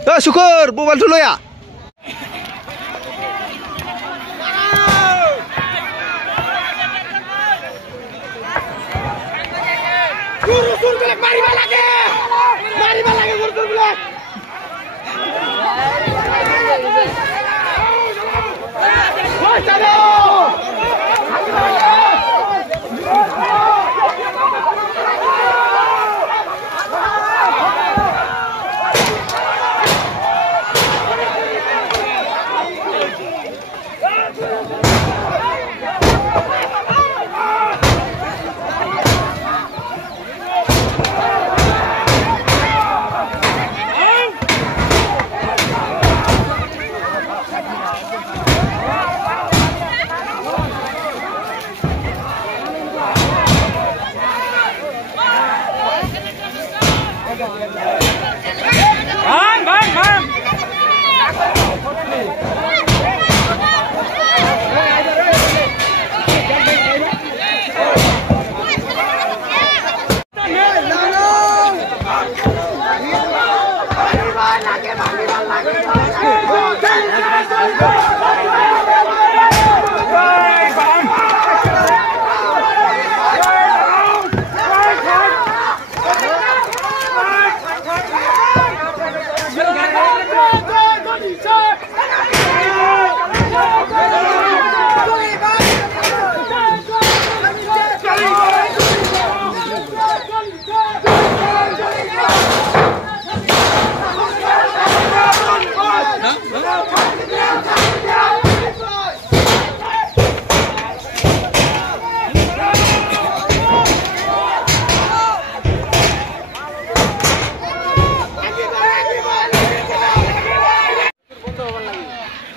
শুকুৰ মোবাইলটো লৈ আহ মাৰিবা লাগে গুৰুচুৰবিলাক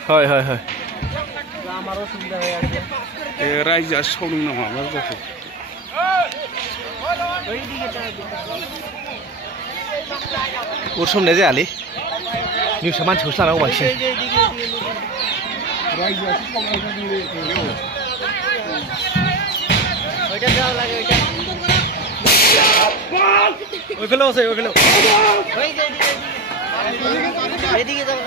হয় হয় হয় আমারও সুবিধা হয়ে আছে রাইজা সাউন্ড না আমার কাছে ওর সামনে যে আলি নিউ সামান ছুসলা নাও বাসে রাইজা ওইটা যাও লাগে ওইটা ওই ফেলো আছে ওই ফেলো ওই যে এদিকে যাও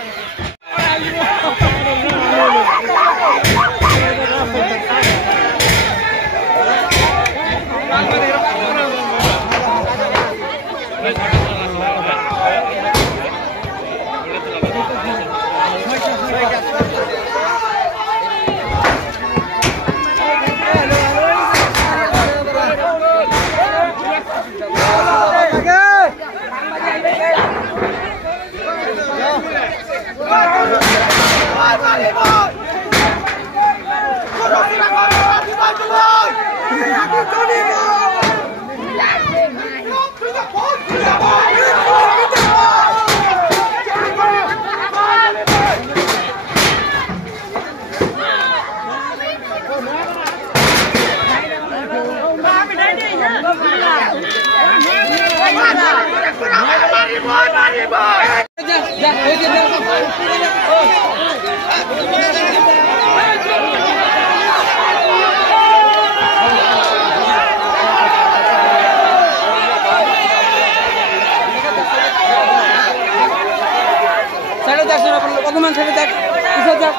Pokemon saya tak bisa tak.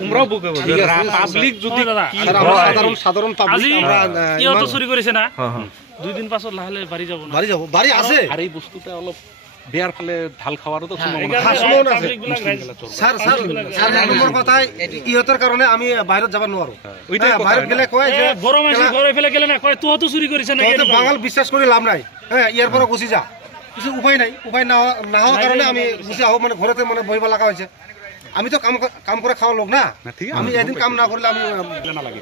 তোমরাও বুকে পাবলিক যদি সাধারণ পাবলিক আমরা ইয়ত চুরি করেছে না দুই দিন পাছত লাহলে বাড়ি যাব না বাড়ি আছে আর এই বস্তুটা অলপ বেয়ার ফলে ঢাল খাওয়ারও তো সম্ভাবনা আছে স্যার স্যার স্যার নম্বর কথা ইয়তের কারণে আমি বাইরে যাব নোৱাৰো ওইটা বাইরে গেলে কয় যে বড় মাসি ঘরে ফেলে গেলে না কয় তুই তো চুরি করেছ না তো বাঙাল বিশ্বাস করে লাভ নাই হ্যাঁ ইয়ার পরে গুছি যা কিছু উপায় নাই উপায় না হওয়ার কারণে আমি গুছি আহো মানে ঘরতে মানে বইবা লাগা হয়েছে আমি তো কাম করে খাওয়া লোক না আমি একদিন কাম না করলে আমি না লাগে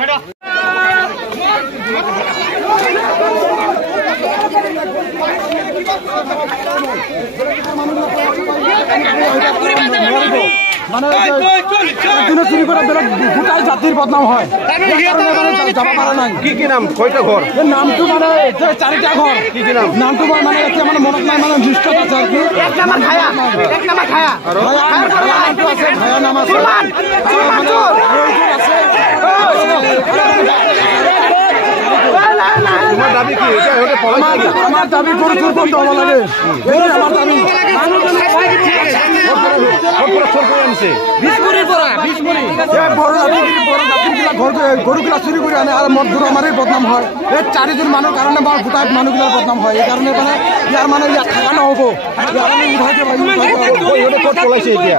ম্যাডাম মানে একজনে চুরি করে বেলেগ গোটাই জাতিৰ বদনাম হয় যাব পৰা নাই কি নাম কয়টা ঘৰ এই নামটো মানে চাৰিটা ঘৰ কি নাম নামটো মানে এতিয়া মানে মনত নাই মানে নিশ্চয় আছে আৰু কি এক নাম্বাৰ খায়া আৰু নামটো আছে খায়া নাম আছে তোমার দাবি কি এটা হতে পলাই আমার দাবি গরু চুর বন্ধ হওয়া লাগে এই আমার দাবি পুরো চোর করে আনছে 20 কোটি পড়া 20 কোটি বড় জাতিগুলা গরুগুলা চুরি করে আনে আর মধ্যর আমারই বদনাম হয় এই চারিজন মানুষ কারণে বা গোটাই মানুহগুলার বদনাম হয় এই কারণে মানে ইয়ার মানে ইয়াত থাকা নহ'ব ইয়াৰ আমি উঠাইছে ক'ত পলাইছে এতিয়া